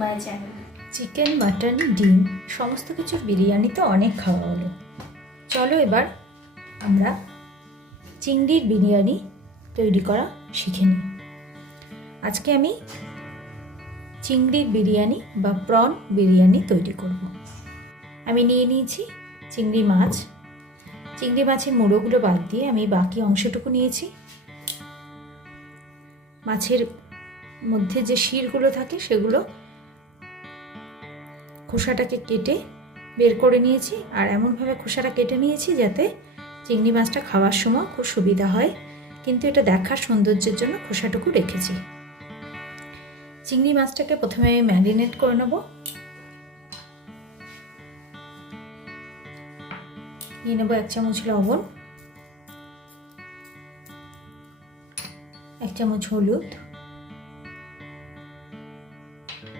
My channel. Chicken, mutton, ডিম সমস্ত কিছুর বিরিয়ানি তো অনেক খাওয়া হলো। চলো এবার আমরা চিংড়ির বিরিয়ানি তৈরি করা শিখে নিই। আজকে আমি চিংড়ির বিরিয়ানি বা প্রন বিরিয়ানি তৈরি করব। আমি নিয়ে নিয়েছি চিংড়ি মাছ। চিংড়ি মাছের মুড়োগুলো বাদ দিয়ে আমি বাকি অংশটুকু নিয়েছি। মাছের মধ্যে যে শিরগুলো থাকে সেগুলো খোসাটাকে কেটে বের করে নিয়েছি, আর এমনভাবে খোসাটা কেটে নিয়েছি যাতে চিংড়ি মাছটা খাওয়ার সময় খুব সুবিধা হয়, কিন্তু এটা দেখার সৌন্দর্যের জন্য খোসাটুকু রেখেছি। চিংড়ি মাছটাকে প্রথমে আমি ম্যারিনেট করে নেব। নিয়ে নেব 1 চামচ লবণ, 1 চামচ হলুদ,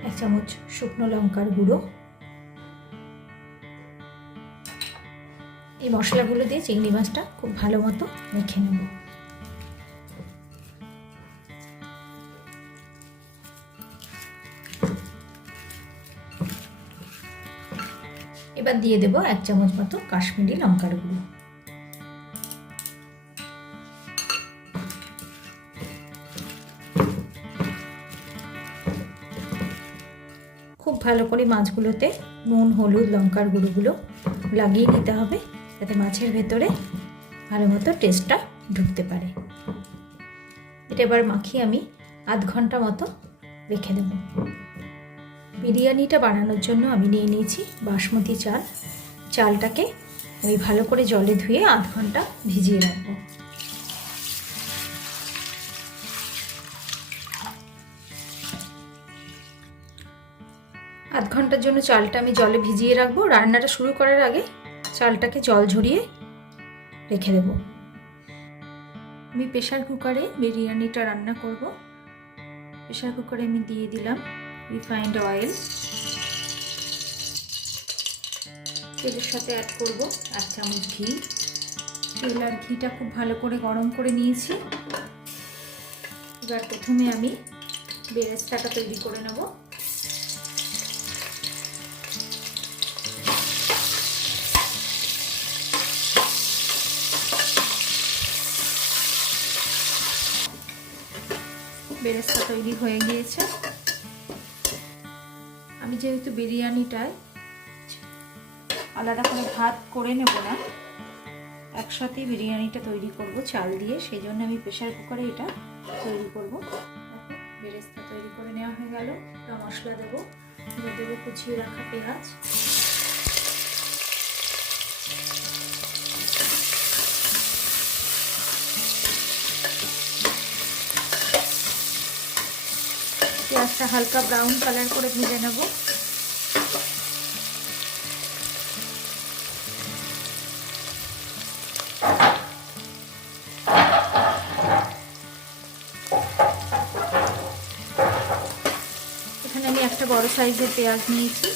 1 চামচ শুকনো লঙ্কার গুঁড়ো। এই মশলাগুলো দিয়ে চিংড়ি মাছটা খুব ভালো মতো মেখে নেব। এবার দিয়ে দেব 1 চামচ মতো কাশ্মীরি লঙ্কার গুঁড়ো। খুব ভালো করে মাছগুলোতে নুন, হলুদ, লঙ্কার গুঁড়োগুলো লাগিয়ে নিতে হবে যাতে মাছের ভেতরে ভালো মতো টেস্টটা ঢুকতে পারে। এটা এবার মাখিয়ে আমি আধ ঘন্টা মতো রেখে দেব। বিরিয়ানিটা বানানোর জন্য আমি নিয়ে নিয়েছি বাসমতি চাল। চালটাকে আমি ভালো করে জলে ধুয়ে আধ ঘন্টা ভিজিয়ে রাখবো। আধ ঘন্টার জন্য চালটা আমি জলে ভিজিয়ে রাখবো। রান্নাটা শুরু করার আগে চালটাকে জল ঝরিয়ে রেখে দেব। আমি প্রেসার কুকারে বিরিয়ানিটা রান্না করব। প্রেসার কুকারে আমি দিয়ে দিলাম রিফাইন্ড অয়েল। তেলের সাথে অ্যাড করব 1 চামচ ঘি। তেল আর ঘিটা খুব ভালো করে গরম করে নিয়েছি। এবার প্রথমে আমি বেরেস্তাটা তৈরি করে নেব। বেরেস্তা তৈরি হয়ে গিয়েছে। আমি যেহেতু বিরিয়ানিটায় আলাদা করে ভাত করে নেব না, একসাথে বিরিয়ানিটা তৈরি করব চাল দিয়ে, সেই জন্য আমি প্রেসার কুকারে এটা তৈরি করব। বেরেস্তা তৈরি করে নেওয়া হয়ে গেল। একটা মশলা দেবো, দেবো কুচিয়ে রাখা পেঁয়াজ, পেঁয়াজটা হালকা ব্রাউন কালার করে ভেজে নেব। এখানে আমি একটা বড় সাইজের পেঁয়াজ নিয়েছি।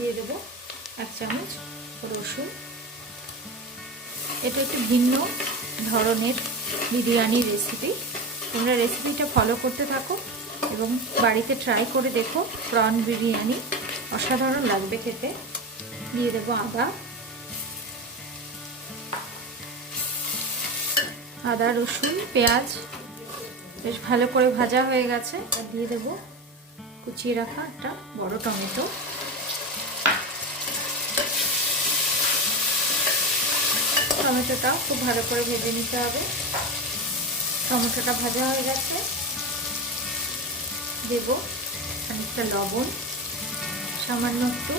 দিয়ে দেবো 1 চামচ রসুন। এটা একটু ভিন্ন ধরনের বিরিয়ানির রেসিপি। তোমরা রেসিপিটা ফলো করতে থাকো এবং বাড়িতে ট্রাই করে দেখো। প্রন বিরিয়ানি অসাধারণ লাগবে খেতে। দিয়ে দেবো আদা, রসুন, পেঁয়াজ বেশ ভালো করে ভাজা হয়ে গেছে। আর দিয়ে দেবো কুচিয়ে রাখা একটা বড় টমেটো। টমেটোটা খুব ভালো করে ভেজে নিতে হবে। টমেটোটা ভাজা হয়ে গেছে। দেব খানিকটা লবণ, সামান্য একটু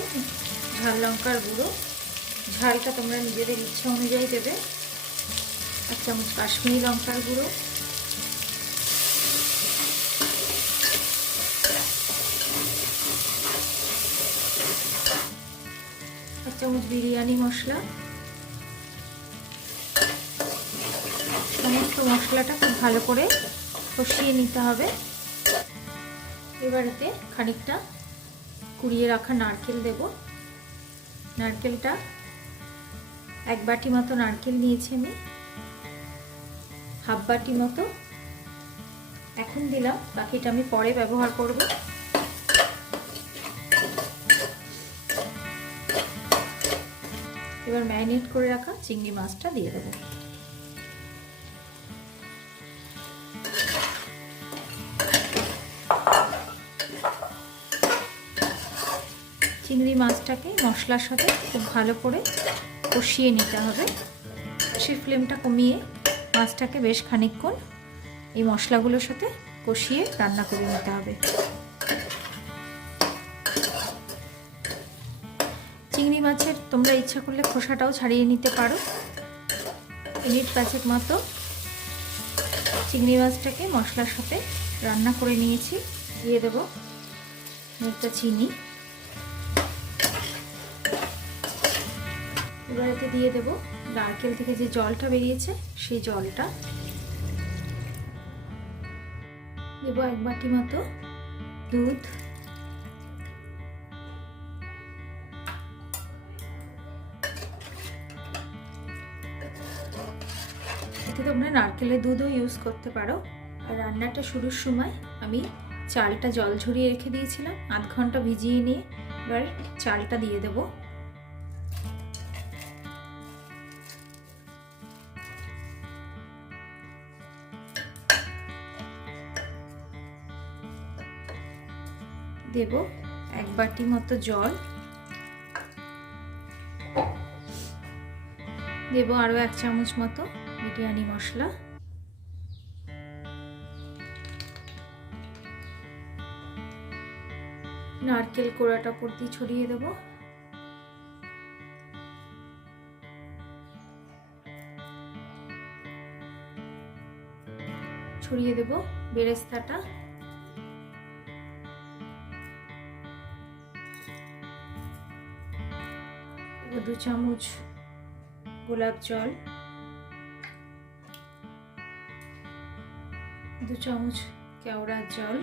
ঝাল লঙ্কার গুঁড়ো। ঝালটা তোমরা নিজেদের ইচ্ছা অনুযায়ী দেবে। 1 চামচ কাশ্মীরি লঙ্কার গুঁড়ো, 1 চামচ বিরিয়ানি মশলা। সমস্ত মশলাটা খুব ভালো করে কষিয়ে নিতে হবে। এবারেতে খানিকটা কুড়িয়ে রাখা নারকেল দেব। নারকেলটা 1 বাটি মতো নারকেল নিয়েছি আমি, 1/2 বাটি মতো এখন দিলাম, বাকিটা আমি পরে ব্যবহার করব। এবার ম্যারিনেট করে রাখা চিংড়ি মাছটা দিয়ে দেব। চিংড়ি মাছটাকে মশলার সাথে খুব ভালো করে কষিয়ে নিতে হবে। গ্যাসের ফ্লেমটা কমিয়ে মাছটাকে বেশ খানিকক্ষণ এই মশলাগুলোর সাথে কষিয়ে রান্না করে নিতে হবে। চিংড়ি মাছের তোমরা ইচ্ছা করলে খোসাটাও ছাড়িয়ে নিতে পারো। মিনিট 5 মতো চিংড়ি মাছটাকে মশলার সাথে রান্না করে নিয়েছি। দিয়ে দেবো একটা চিনি। এবার এতে দিয়ে দেবো নারকেল থেকে যে জলটা বেরিয়েছে সেই জলটা দেবো। 1 বাটি মতো দুধ, এতে তোমরা নারকেলের দুধও ইউজ করতে পারো। আর রান্নাটা শুরুর সময় আমি চালটা জল ঝরিয়ে রেখে দিয়েছিলাম, 1/2 ঘন্টা ভিজিয়ে নিয়ে এবার চালটা দিয়ে দেবো। দেব 1 বাটি মতো জল, দেব আরো 1 চামচ মতো বিরিয়ানি মশলা, নারকেল কোড়াটা উপর দিয়ে ছড়িয়ে দেব। ছড়িয়ে দেব বেরেস্তাটা। 2 চামচ গোলাপ জল, 2 চামচ কেওড়ার জল,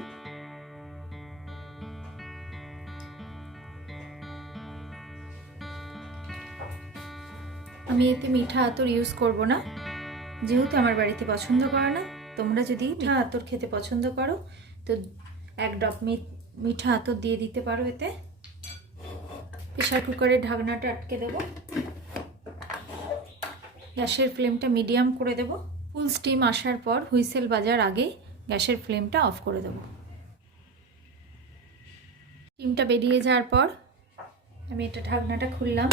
আমি এতে মিঠা আতর ইউজ করব না, যেহেতু আমার বাড়িতে পছন্দ করে না। তোমরা যদি মিঠা আতর খেতে পছন্দ করো তো 1 ড্রপ মিঠা আতর দিয়ে দিতে পারো এতে। প্রেসার কুকারের ঢাকনাটা আটকে দেব। গ্যাসের ফ্লেমটা মিডিয়াম করে দেব। ফুল স্টিম আসার পর হুইসেল বাজার আগে গ্যাসের ফ্লেমটা অফ করে দেব। স্টিমটা বেরিয়ে যাওয়ার পর আমি এটা ঢাকনাটা খুললাম।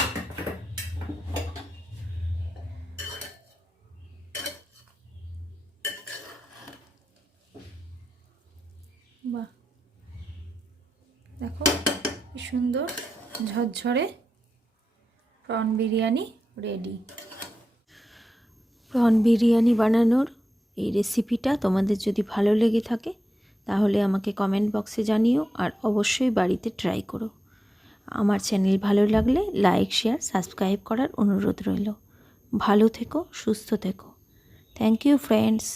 বাহ, দেখো কি সুন্দর ঝরঝরে prawn biryani ready. Prawn biryani বানানোর এই রেসিপিটা তোমাদের যদি ভালো লেগে থাকে তাহলে আমাকে কমেন্ট বক্সে জানিও, আর অবশ্যই বাড়িতে ট্রাই করো। আমার চ্যানেল ভালো লাগলে লাইক, শেয়ার, সাবস্ক্রাইব করার অনুরোধ রইল। ভালো থেকো, সুস্থ থেকো। Thank you friends.